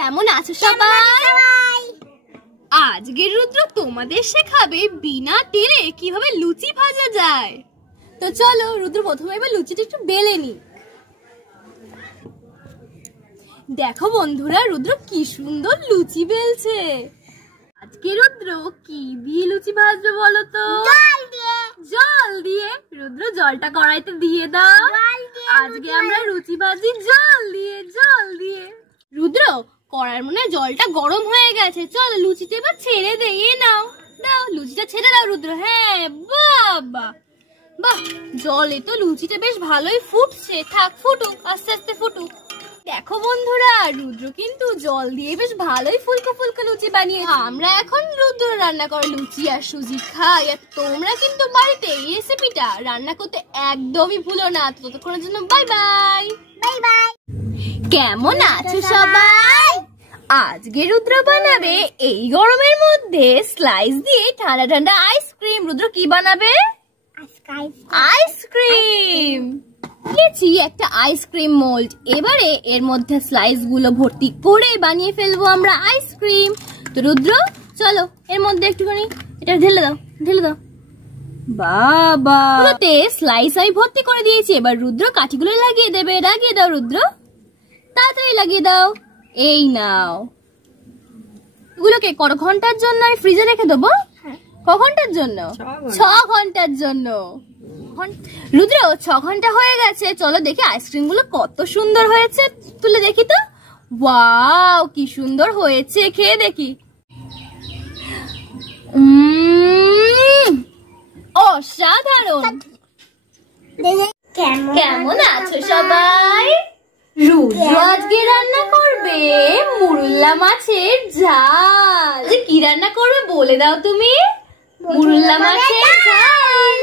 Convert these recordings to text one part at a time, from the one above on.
কেমন আছো সবাই? আজকে রুদ্র তোমাদের শেখাবে বিনা তেলে কিভাবে লুচি ভাজা যায়। তো চলো রুদ্র প্রথমে এবার লুচিটা একটু বেলে নি। দেখো বন্ধুরা রুদ্র কি সুন্দর লুচি বেলছে। আজকে রুদ্র কি দিয়ে লুচি ভাজবে বলো তো? জল দিয়ে। রুদ্র জলটা কড়াইতে দিয়ে দাও। আজকে আমরা লুচি ভাজি জল দিয়ে। রুদ্র কড়াইয়ের মনে জলটা গরম হয়ে গেছে, চলো লুচিটা এবার ছেড়ে দিয়ে নাও। দাও লুচিটা ছেড়ে দাও রুদ্র। হ্যাঁ বাবা বাহ, জলে তো লুচিটা বেশ ভালোই ফুটছে। থাক ফুটুক, আস্তে আস্তে ফুটুক। দেখো বন্ধুরা রুদ্র কিন্তু জল দিয়ে বেশ ভালোই ফুলকো ফুলকো লুচি বানিয়েছে। আমরা এখন রুদ্র রান্না করে লুচি আর সুজি খাই। আর তোমরা কিন্তু বাড়িতে এই রেসিপিটা রান্না করতে একদমই ভুলো না। ততক্ষণের জন্য বাই বাই। Bye bye. কেমন আছো সবাই? আজকে রুদ্র বানাবে এই গরমের মধ্যে স্লাইস দিয়ে ঠান্ডা ঠান্ডা আইসক্রিম। রুদ্র কি বানাবে? আইসক্রিম। নিয়েছি একটা আইসক্রিম মোল্ড। এবারে এর মধ্যে স্লাইস গুলো ভর্তি করে বানিয়ে ফেলবো আমরা আইসক্রিম। তো রুদ্র চলো এর মধ্যে একটুখানি এটা ঢেলে দাও। বাবা স্লাইস আমি ভর্তি করে দিয়েছি। এবার রুদ্র কাঠিগুলো লাগিয়ে দেবে। লাগিয়ে দাও রুদ্র, তাড়াতাড়ি লাগিয়ে দাও। এই নাও। এগুলোকে কত ঘন্টার জন্য আমি ফ্রিজে রেখে দেবো? ক ঘন্টার জন্য? 6 ঘন্টার জন্য। রুদ্র 6 ঘন্টা হয়ে গেছে। চলো দেখি আইসক্রিম গুলো কত সুন্দর হয়েছে। তুলে দেখি তো। ওয়াও কি সুন্দর হয়েছে, খেয়ে দেখি। অসাধারণ। কেমন আছো সবাই? রুদ্র আজকে রান্না করবে মুরুল্লা মাছের ঝাল। কি রান্না করবে বলে দাও তুমি? মুরুল্লা মাছের ঝাল।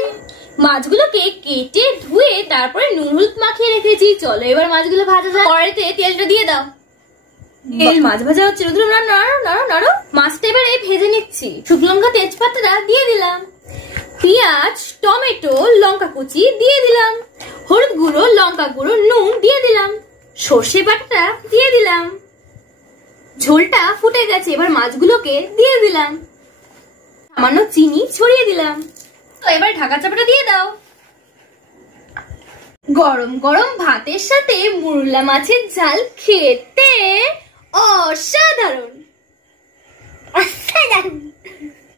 মাছগুলোকে কেটে ধুয়ে তারপরে নুন হলুদ মাখিয়ে রেখেছি। চলো এবার মাছগুলো ভাজা যাক। কড়াইতে তেলটা দিয়ে দাও। মাছ ভাজা হচ্ছে। রুদ্র নাড়ো। মাছটা এবারে ভেজে নিচ্ছি। শুকনো লঙ্কা তেজপাতাটা দিয়ে দিলাম। পেঁয়াজ টমেটো লঙ্কা কুচি দিয়ে দিলাম। হলুদ গুঁড়ো লঙ্কা গুঁড়ো নুন দিয়ে দিলাম। সর্ষে বাটাটা দিয়ে দিলাম। ঝোলটা ফুটে গেছে। এবার মাছগুলোকে দিয়ে দিলাম। সামান্য চিনি ছড়িয়ে দিলাম। তো এবার ঢাকা চাপাটা দিয়ে দাও। গরম গরম ভাতের সাথে মুরুল্লা মাছের ঝাল খেতে অসাধারণ।